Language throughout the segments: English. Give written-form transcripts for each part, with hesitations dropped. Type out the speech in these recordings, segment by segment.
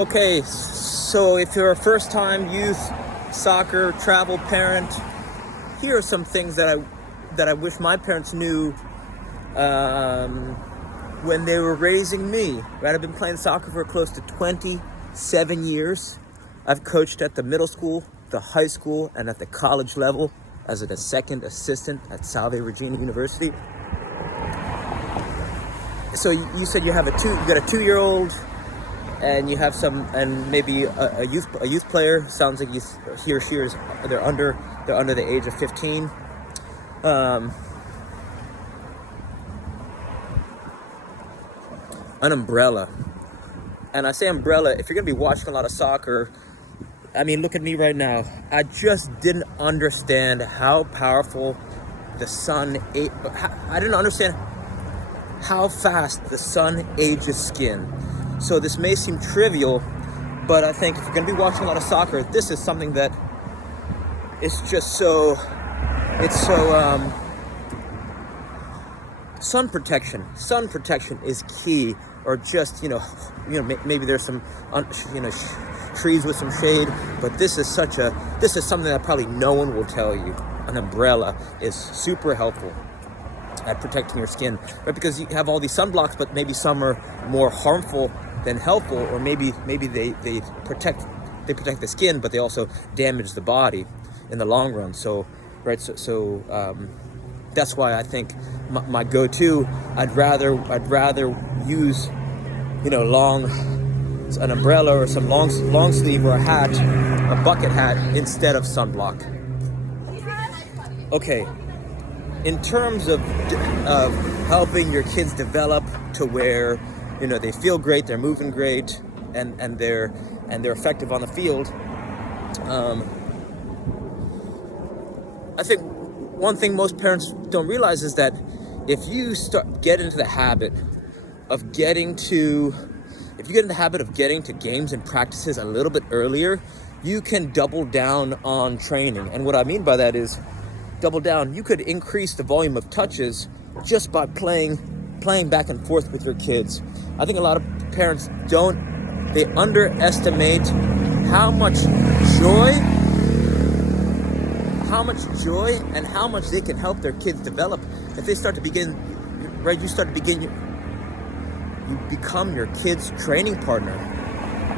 Okay, so if you're a first-time youth soccer travel parent, here are some things that I wish my parents knew when they were raising me. Right, I've been playing soccer for close to 27 years. I've coached at the middle school, the high school, and at the college level as a second assistant at Salve Regina University. So you said you got a 2-year-old, and you have and maybe a youth player. Sounds like he or she is they're under the age of 15. An umbrella, and I say umbrella if you're gonna be watching a lot of soccer. I mean, look at me right now. I just didn't understand how powerful the sun. I didn't understand how fast the sun ages skin. So this may seem trivial, but I think if you're going to be watching a lot of soccer, this is something that it's just so, sun protection. Sun protection is key, or just, maybe there's some, trees with some shade, but this is something that probably no one will tell you. An umbrella is super helpful at protecting your skin, right? Because you have all these sunblocks, but maybe some are more harmful than helpful, or maybe they protect the skin, but they also damage the body in the long run. So, right, so that's why I think my go-to, I'd rather use, an umbrella or some long sleeve or a hat, a bucket hat, instead of sunblock. Okay, in terms of helping your kids develop to where they feel great, they're moving great, and they're effective on the field. I think one thing most parents don't realize is that if you get into the habit of getting to games and practices a little bit earlier, you can double down on training. And what I mean by that is double down. You could increase the volume of touches just by playing back and forth with your kids. I think a lot of parents they underestimate how much joy and how much they can help their kids develop if they you become your kid's training partner.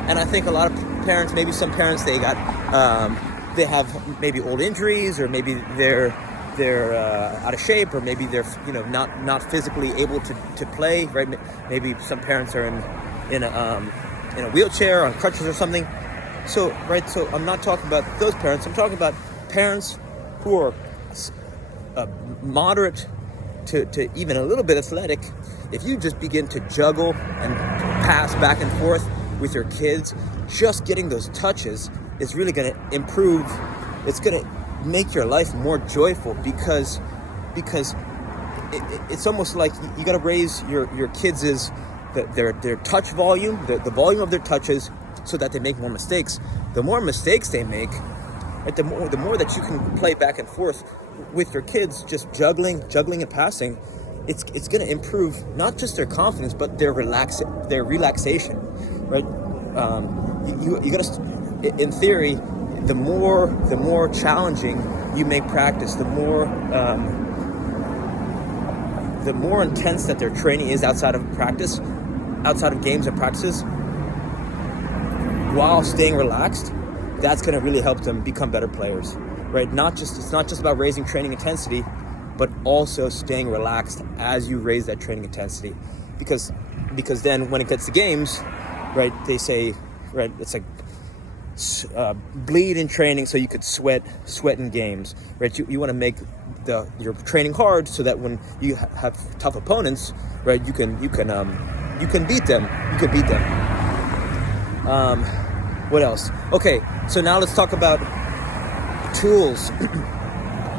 And I think a lot of parents, maybe some parents, they have maybe old injuries, or maybe they're out of shape, or maybe they're not physically able to play, right? Maybe some parents are in a wheelchair, on crutches or something. So I'm not talking about those parents. I'm talking about parents who are moderate to even a little bit athletic. If you just begin to juggle and pass back and forth with your kids, just getting those touches is really going to improve. It's going to make your life more joyful, because it's almost like you got to raise your kids' their touch volume, the volume of their touches, so that they make more mistakes. The more mistakes they make, right, the more that you can play back and forth with your kids, just juggling and passing. It's going to improve not just their confidence, but their relaxation, right? You got to, in theory, the more challenging you make practice, the more intense that their training is outside of games and practices, while staying relaxed. That's going to really help them become better players, right? It's not just about raising training intensity, but also staying relaxed as you raise that training intensity, because then when it gets to games, right, they say, right, it's like bleed in training so you could sweat in games, right? You want to make your training hard so that when you have tough opponents, right, you can beat them. What else? Okay, so now let's talk about tools.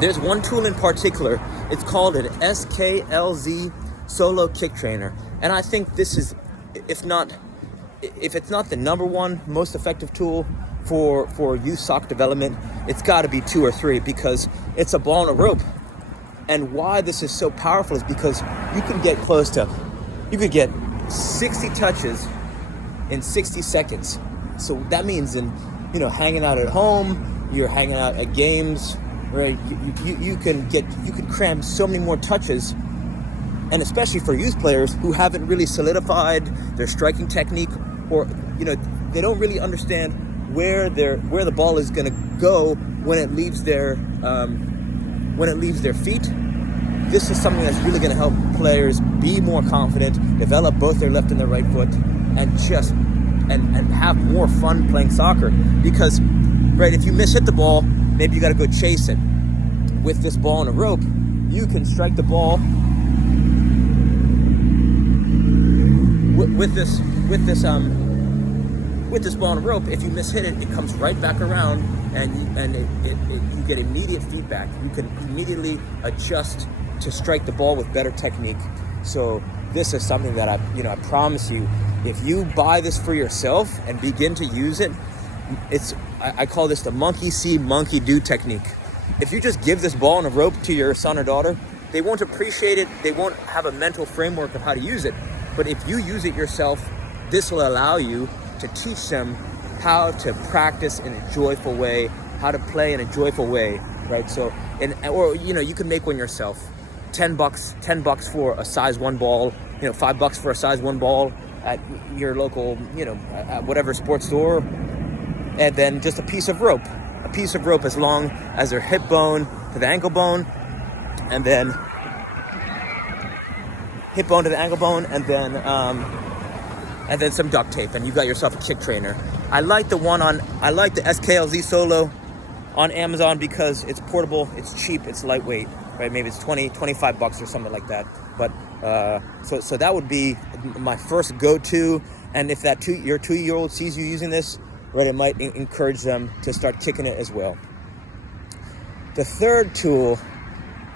There's one tool in particular. It's called an SKLZ Solo Kick Trainer, and I think this is, if it's not the number one most effective tool for youth soccer development, it's got to be 2 or 3, because it's a ball and a rope. And why this is so powerful is because you could get 60 touches in 60 seconds. So that means in, hanging out at home, you're hanging out at games, right? You can cram so many more touches, and especially for youth players who haven't really solidified their striking technique, or they don't really understand where the ball is going to go when it leaves their feet. This is something that's really going to help players be more confident, develop both their left and their right foot, and just and have more fun playing soccer. Because, right, if you miss-hit the ball, maybe you got to go chase it. With this ball and a rope, you can strike the ball with this ball and a rope. If you miss-hit it, it comes right back around, and you get immediate feedback. You can immediately adjust to strike the ball with better technique. So this is something that I promise you, if you buy this for yourself and begin to use it, I call this the monkey see, monkey do technique. If you just give this ball and a rope to your son or daughter, they won't appreciate it. They won't have a mental framework of how to use it. But if you use it yourself, this will allow you to teach them how to practice in a joyful way, how to play in a joyful way, right? So, you can make one yourself. $10 for a size 1 ball, $5 for a size 1 ball at your local, at whatever sports store, and then just a piece of rope as long as their hip bone to the ankle bone, and then hip bone to the ankle bone, and then some duct tape, and you got yourself a kick trainer. I like the SKLZ Solo on Amazon because it's portable, it's cheap, it's lightweight, right? Maybe it's $25 or something like that. But so that would be my first go-to. And if your 2-year-old sees you using this, right, it might encourage them to start kicking it as well. The third tool,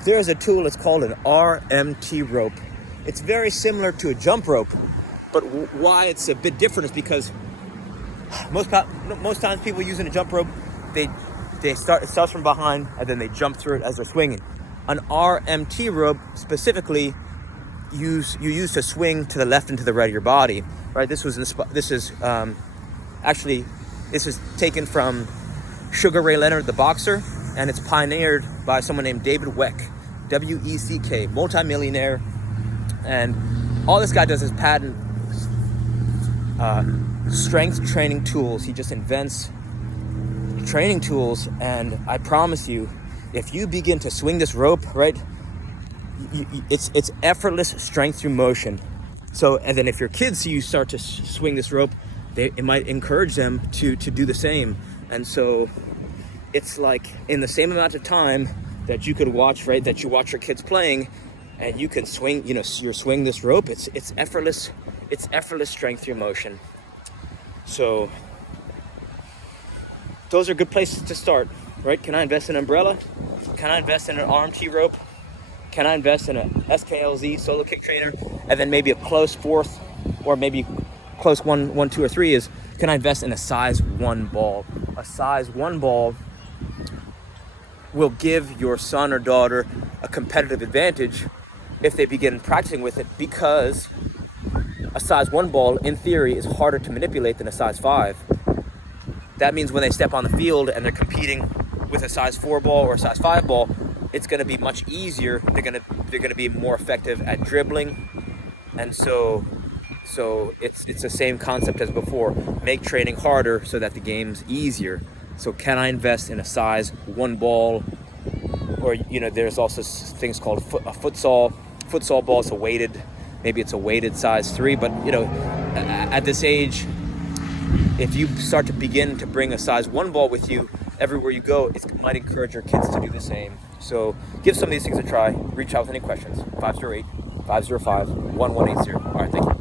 there's a tool, it's called an RMT rope. It's very similar to a jump rope, but why it's a bit different is because most times people using a jump rope, it starts from behind and then they jump through it as they're swinging. An RMT rope specifically you use to swing to the left and to the right of your body, right? This is taken from Sugar Ray Leonard, the boxer, and it's pioneered by someone named David Weck, W-E-C-K, multimillionaire. And all this guy does is patent strength training tools. He just invents training tools, and I promise you, if you begin to swing this rope, right, it's effortless strength through motion. So, and then if your kids see you start to swing this rope, it might encourage them to do the same. And so it's like in the same amount of time that you could watch, right, that you watch your kids playing, and you can swing, you're swing this rope, it's effortless strength through motion. So those are good places to start, right? Can I invest in an umbrella? Can I invest in an RMT rope? Can I invest in a SKLZ solo kick trainer? And then maybe a close fourth, or maybe close 1, 2, or 3 is, can I invest in a size 1 ball? A size 1 ball will give your son or daughter a competitive advantage if they begin practicing with it, because a size 1 ball, in theory, is harder to manipulate than a size 5. That means when they step on the field and they're competing with a size 4 ball or a size 5 ball, it's going to be much easier. They're going to be more effective at dribbling, and so it's the same concept as before. Make training harder so that the game's easier. So can I invest in a size 1 ball? Or there's also things called a futsal ball. Maybe it's a weighted size 3. But at this age, if you start to begin to bring a size 1 ball with you everywhere you go, it might encourage your kids to do the same. So give some of these things a try. Reach out with any questions. 508-505-1180. All right, thank you.